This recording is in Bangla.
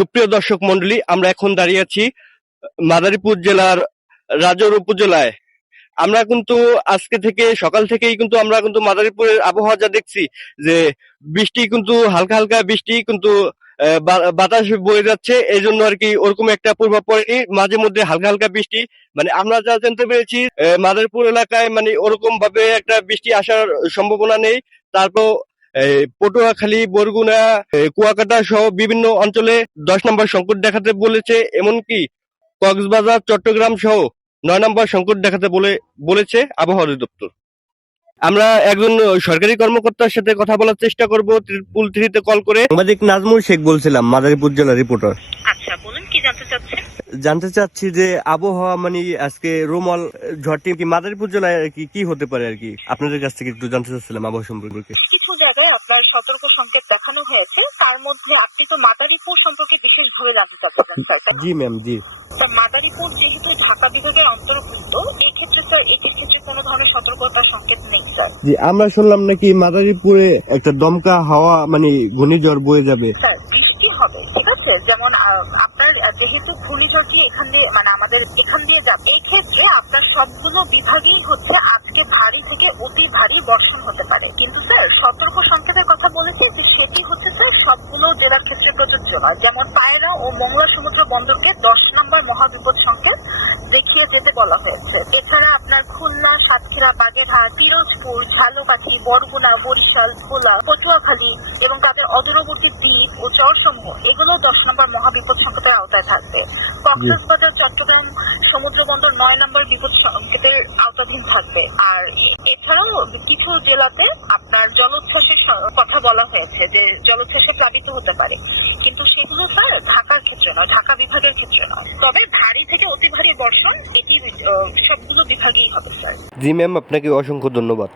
সুপ্রিয় দর্শক মন্ডলী, আমরা এখন দাঁড়িয়ে আছি মাদারীপুর জেলার রাজৌর উপজেলায়। আমরা কিন্তু আজকে থেকে, সকাল থেকেই কিন্তু আমরা কিন্তু মাদারীপুরের আবহাওয়া যা দেখছি, যে বৃষ্টি কিন্তু হালকা হালকা বৃষ্টি কিন্তু বাতাস বয়ে যাচ্ছে, এই জন্য আর কি ওরকম একটা প্রভাব পড়েনি। মাঝে মধ্যে হালকা হালকা বৃষ্টি মানে আমরা যা জানতে পেরেছি মাদারীপুর এলাকায় মানে ওরকম ভাবে একটা বৃষ্টি আসার সম্ভাবনা নেই। তারপর পটুয়াখালী বরগুনা কুয়াকাটা সহ বিভিন্ন অঞ্চলে দশ নম্বর সংকট দেখাতে বলেছে এমনকি কক্সবাজার চট্টগ্রাম সহ নয় নম্বর সংকট দেখাতে বলে বলেছে আবহাওয়া অধিদপ্তর। আমরা একজন সরকারি কর্মকর্তার সাথে কথা বলার চেষ্টা করব ত্রিপুল থ্রিতে কল করে। সাংবাদিক নাজমুল শেখ বলছিলাম মাদারীপুর জেলার রিপোর্টার। আচ্ছা বলুন কি জানতে চাচ্ছেন? জানতে চাচ্ছি যে আবহাওয়া মানে আজকে রোমাল ঝড়টি কি মাদারীপুর জেলায় আর কি কি হতে পারে আর কি? আপনাদের কাছ থেকে একটু জানতে চাচ্ছিলাম আবহাওয়া সম্পর্কে। কিছু জায়গায় আপনার সতর্ক সংকেত দেখানো হয়েছে তার মধ্যে আপনি তো মাদারীপুর সম্পর্কে বিশেষভাবে জানতে চাচ্ছেন স্যার। জি ম্যাম জি। মাদারীপুর যেহেতু ঢাকা বিভাগের অন্তর্ভুক্ত এই ক্ষেত্রে স্যার এই ক্ষেত্রে কোনো ধরনের সতর্কতার সংকেত নেই স্যার। জি আমরা শুনলাম নাকি মাদারীপুরে একটা দমকা হাওয়া মানে ঘূর্ণিঝড় বয়ে যাবে। স্যার ঠিক আছে? যেমন আপনার যেহেতু ঘূর্ণিঝড়টি এখান দিয়ে মানে আমাদের এখান দিয়ে যাবে, এক্ষেত্রে আপনার সবগুলো বিভাগেই হচ্ছে আজকে ভারী থেকে অতি ভারী বর্ষণ হতে পারে। কিন্তু স্যার, সতর্ক সংকেতের কথা বলেছি যে সেটি হচ্ছে, স্যার, সবগুলো জেলার ক্ষেত্রে প্রযোজ্য নয়। যেমন পায়রা ও মংলা সমুদ্র বন্দরকে দশ দেখিয়ে যেতে বলা হয়েছে। এছাড়া আপনার খুলনা সাতক্ষীরা বাগেরহাট পিরোজপুর ঝালকাঠি বরগুনা বরিশাল ভোলা পটুয়াখালী এবং তাদের অদূরবর্তী দ্বীপ ও চরসমূহ এগুলো দশ নম্বর মহাবিপদ সংকেতের আওতায় থাকবে। কক্সবাজার চট্টগ্রাম সমুদ্র বন্দর নয় নম্বর বিপদ সংকেতের আওতাধীন থাকবে। আর এছাড়াও কিছু জেলাতে আপনার জলোচ্ছ্বাসের কথা বলা হয়েছে যে জলোচ্ছ্বাসে প্লাবিত হতে পারে। কিন্তু সেগুলো স্যার ঢাকার ক্ষেত্রে ঢাকা বিভাগের ক্ষেত্রে নয় তবে ভারী থেকে অতি ভারী বর্ষণ, এটি সবগুলো বিভাগেই হবে, স্যার। জি ম্যাম আপনাকে অসংখ্য ধন্যবাদ।